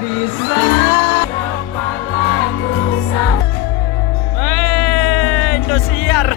bisa. Indosiar.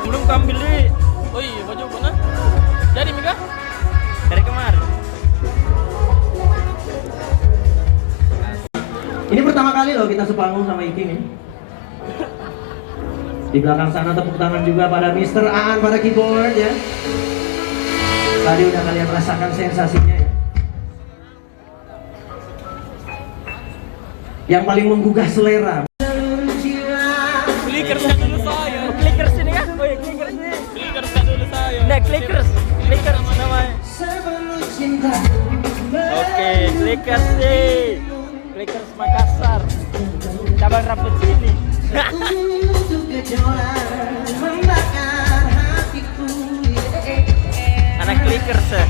Belum ambil deh. Oh iya, baju mana? Jadi Mika? Dari kemarin. Ini pertama kali loh kita sepanggung sama Iki nih. Di belakang sana tepuk tangan juga pada Mr. Aan pada keyboard ya. Tadi udah kalian rasakan sensasinya ya. Yang paling menggugah selera. Clickers dulu saya. Clickers ini kan? Oh iya, clickers ini. Clickers dulu saya. Nah, clickers namanya. Oke, clickers nih. Clickers Makassar. Cabang rambut sini. Anak clickers ya.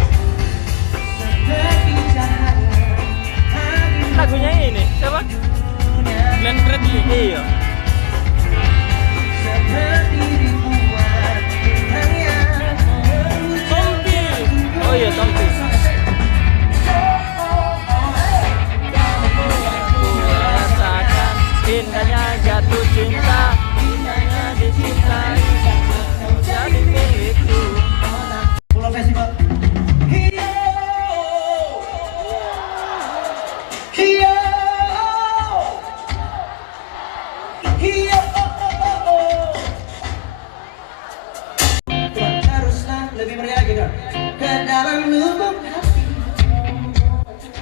Lagunya ini siapa? Glenn Fredly. Iya. Tompi. Oh iya, Tompi. Rasakan indahnya jatuh cinta, indahnya dicintai, jadi milikku. Pulau Festival. Haruslah lebih meriah lagi dong. Ke dalam lubuk hati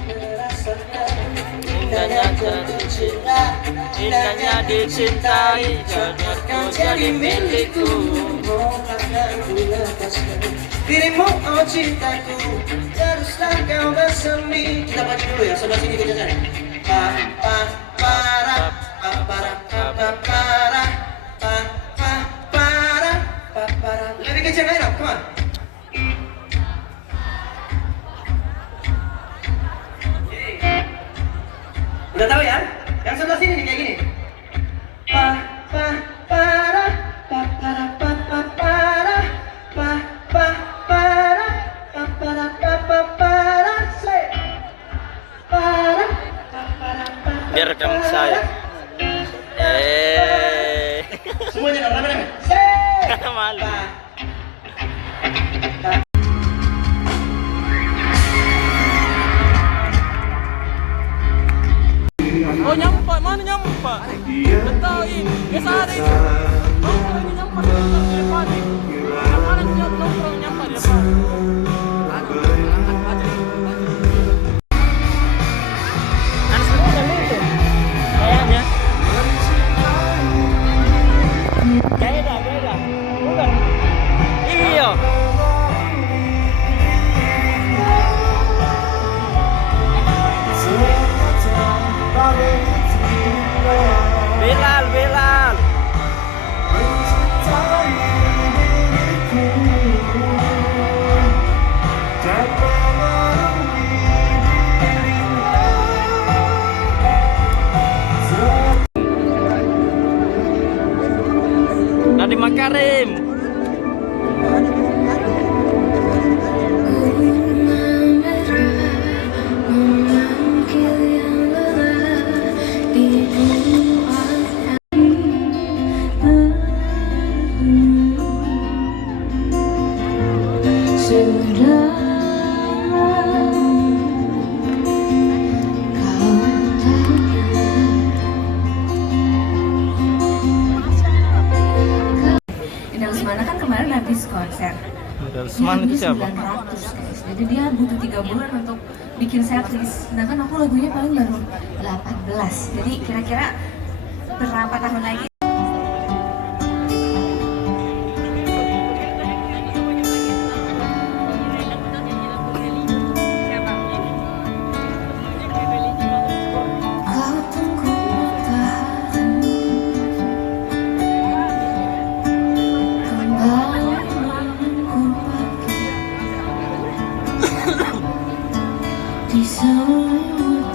merasakan indahnya jatuh cinta, Indahnya dicintai, jangan kau jadi milikku. Mau akan ku lepaskan dirimu, oh cintaku, teruslah kau bersemi. Kita pagi dulu ya, sebelah sini kita cari. Pa pa para pa para pa pa para pa pa para pa para. Lebih kencang lagi dong, come on. Udah tahu ya? Yang sebelah sini nih kayak gini. Pa pa para pa para pa pa para pa pa para pa para pa pa para say para pa para pa. Biar rekam saya. Semuanya dong, rame-rame. Say Malu. pa. Oh nyampe, mana nyampe? Betul ini, biasa ada ini. Oh ini nyampe di depan nih. Yang mana nongkrong nyampe di depan? Anak sekolah itu. Kayaknya. Beda. Bukan. Iya. Belal. Nadiem Makarim. Rusmana kan kemarin habis konser. Rusmana itu siapa? 900 guys. Jadi dia butuh 3 bulan untuk bikin setlist. Sedangkan aku lagunya paling baru 18. Jadi kira-kira berapa tahun lagi? di seluruh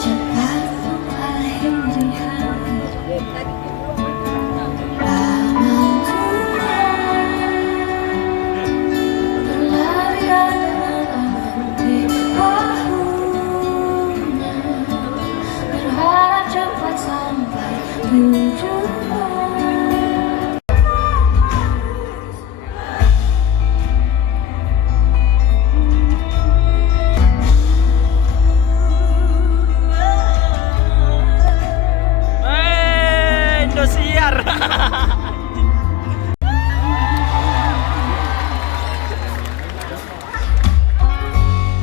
cepat mengakhiri hari lama berlarian dengan aman di bahunya berharap cepat sampai tujuan. Indosiar.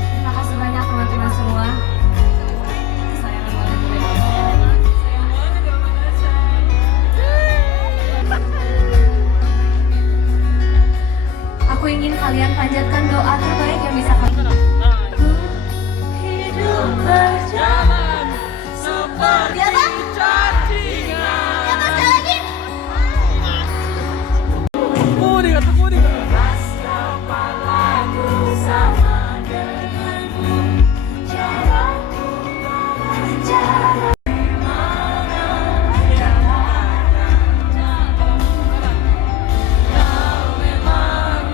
Terima kasih banyak teman-teman semua. Sayang banget gue. Sayang banget gak Aku ingin kalian panjatkan doa terbaik yang bisa kalian. Hidup berjalan Seperti apa? cacing. Ya mas lagi. Kuning atau kuning.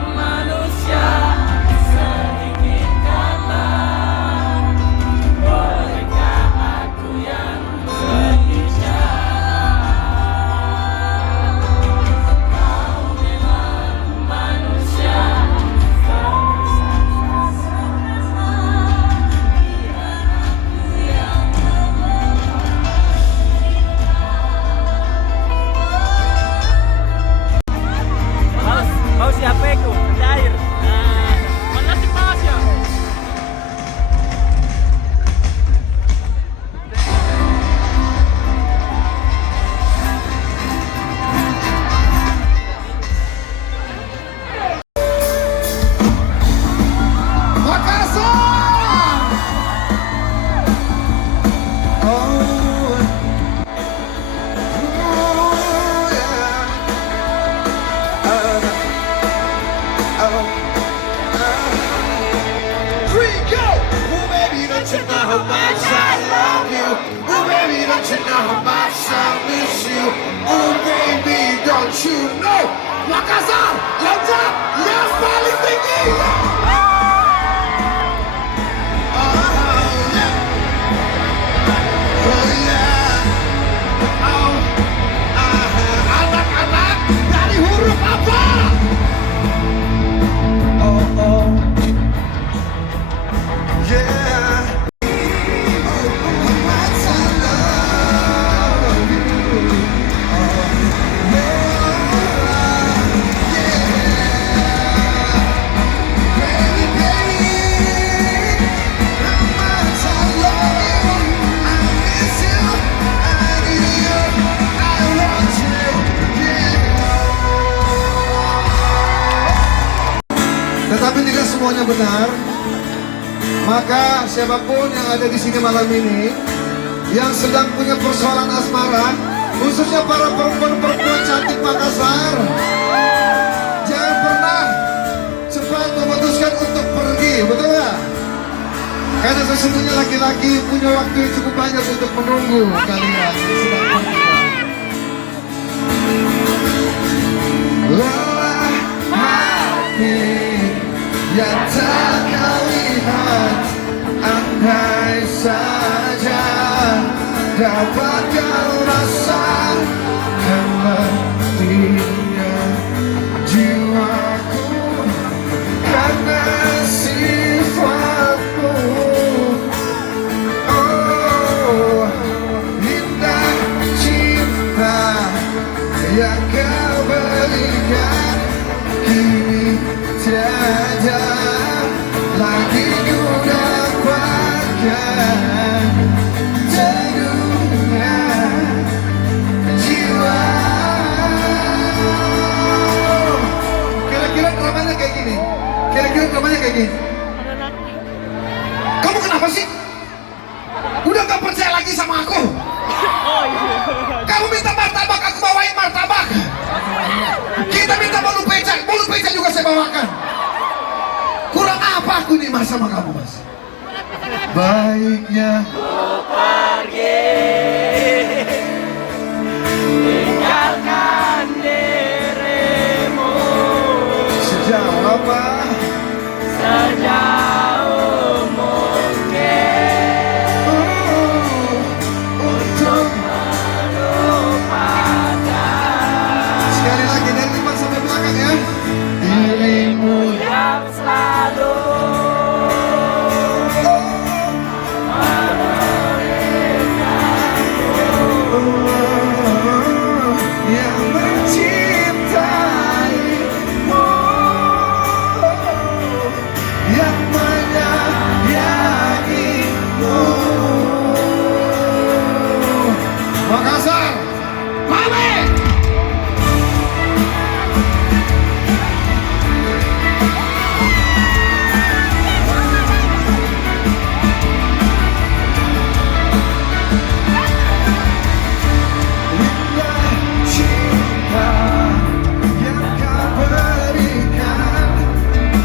Manusia sedikit kata, bolehkah aku yang berbicara? Kau memang manusia. Mau siapa itu? Air. Nah, Makasih Mas ya. Makassar, lezat yang paling tinggi. Anak-anak dari huruf apa? Tetapi tidak semuanya benar. Maka siapapun yang ada di sini malam ini yang sedang punya persoalan asmara, khususnya para perempuan-perempuan cantik Makassar, jangan pernah cepat memutuskan untuk pergi, betul nggak? Karena sesungguhnya laki-laki punya waktu yang cukup banyak untuk menunggu kalian yang sedang pergi. Lelah hati yang tak kau lihat, andai saja dapat kau rasakan letihnya jiwaku karena sifatmu. Oh, indah cinta yang kau berikan kini tiada lagi ku dapatkan teduhnya jiwa. Kira-kira dramanya kayak gini. Kamu kenapa sih? Udah gak percaya lagi sama aku? Kamu minta martabak, aku bawain martabak. Kita minta bolu peca juga saya bawakan. aku nih mas sama kamu mas. Baiknya Tinggalkan dirimu sejauh apa? sejauh mungkin Untuk melupakan sekali lagi dari depan sampai belakang ya. Dirimu yang selalu yang mencintaimu, yang menyayangimu. Makassar, pamit. Indah cinta yang kau berikan,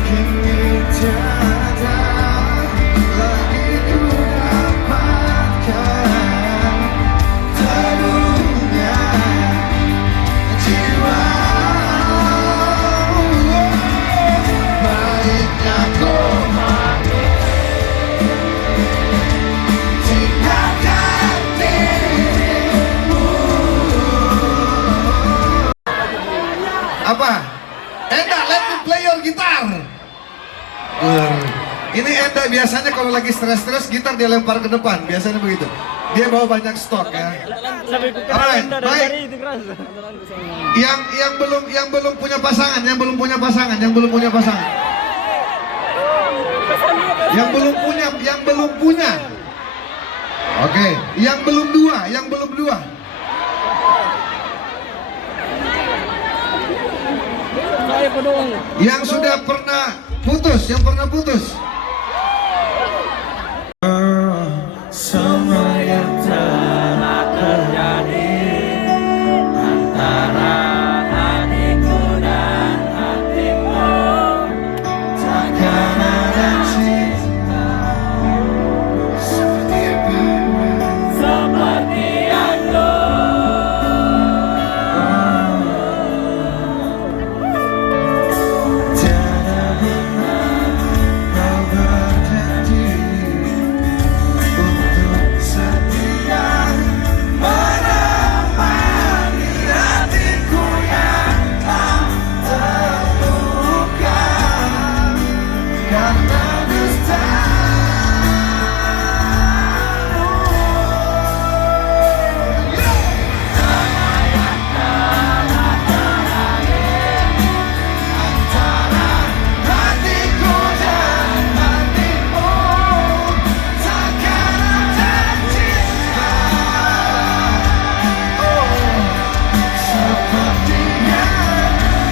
kini tiada lagi ku dapatkan. Teduhnya jiwa, baiknya ku tinggalkan dirimu. Apa? Enda, let me play your guitar. Ini Enda biasanya kalau lagi stres-stres gitar dia lempar ke depan, biasanya begitu. Dia bawa banyak stok ya. Alright, baik. Yang belum punya pasangan, yang belum punya pasangan. Yang belum punya. Oke, yang belum dua. Saya pedong. Yang sudah pernah putus, semua yang telah terjadi antara hatiku dan hatimu takkan ada cinta seperti yang tiada benar kau berjanji untuk setia menemani hatiku yang tak terluka karena hatiku dan hatimu takkan ada cinta seperti yang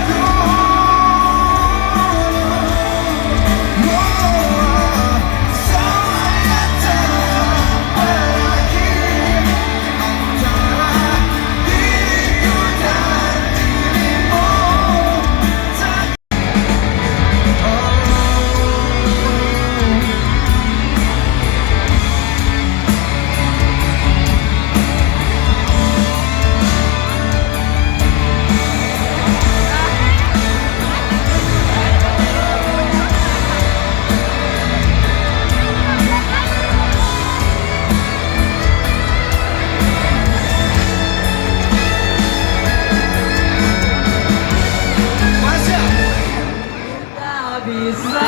dulu. Semua yang terjadi antara diriku dan dirimu tak bisa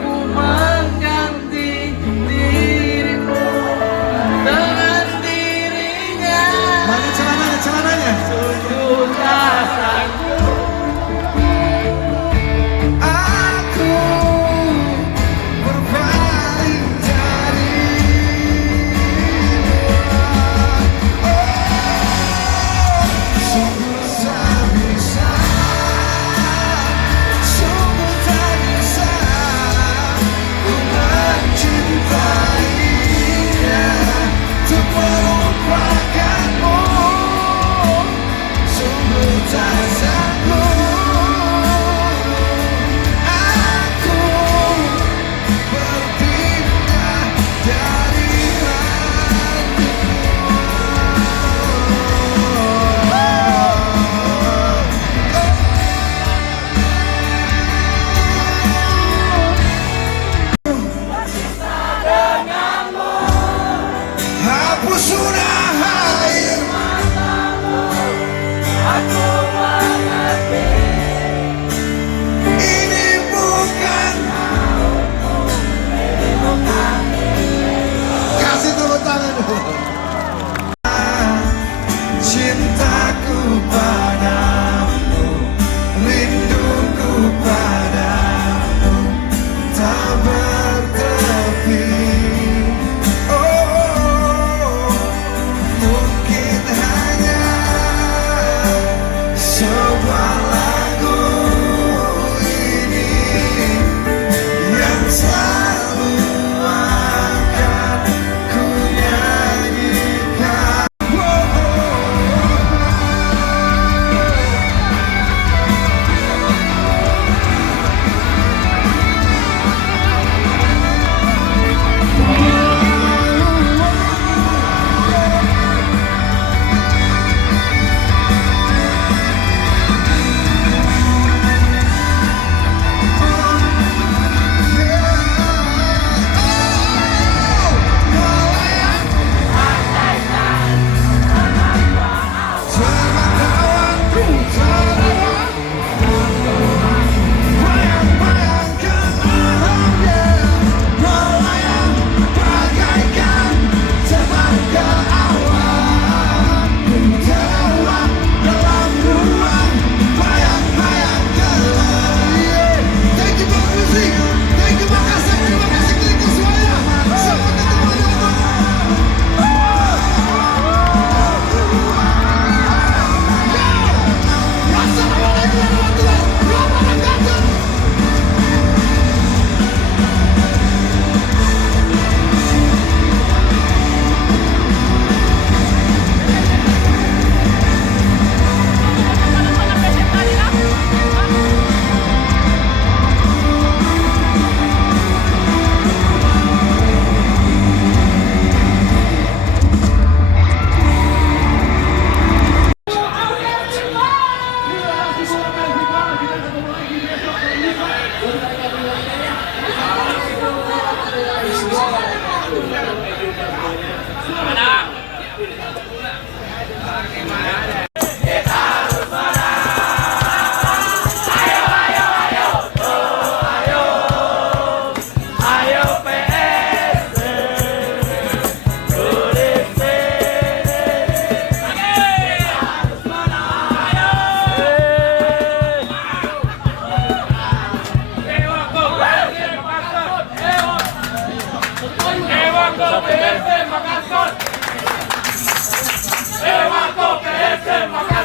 ku mengganti dirimu dengan dirinya. Mana celananya? sudah sanggup Aku berpaling dari sungguh sakit. Ini bukan. Kasih tepuk tangan dulu. Cintaku padamu, rinduku padamu tak bertepi. Oh, mungkin hanya sebuah lagu ini yang selalu akan ku nyanyikan. PSM Makassar!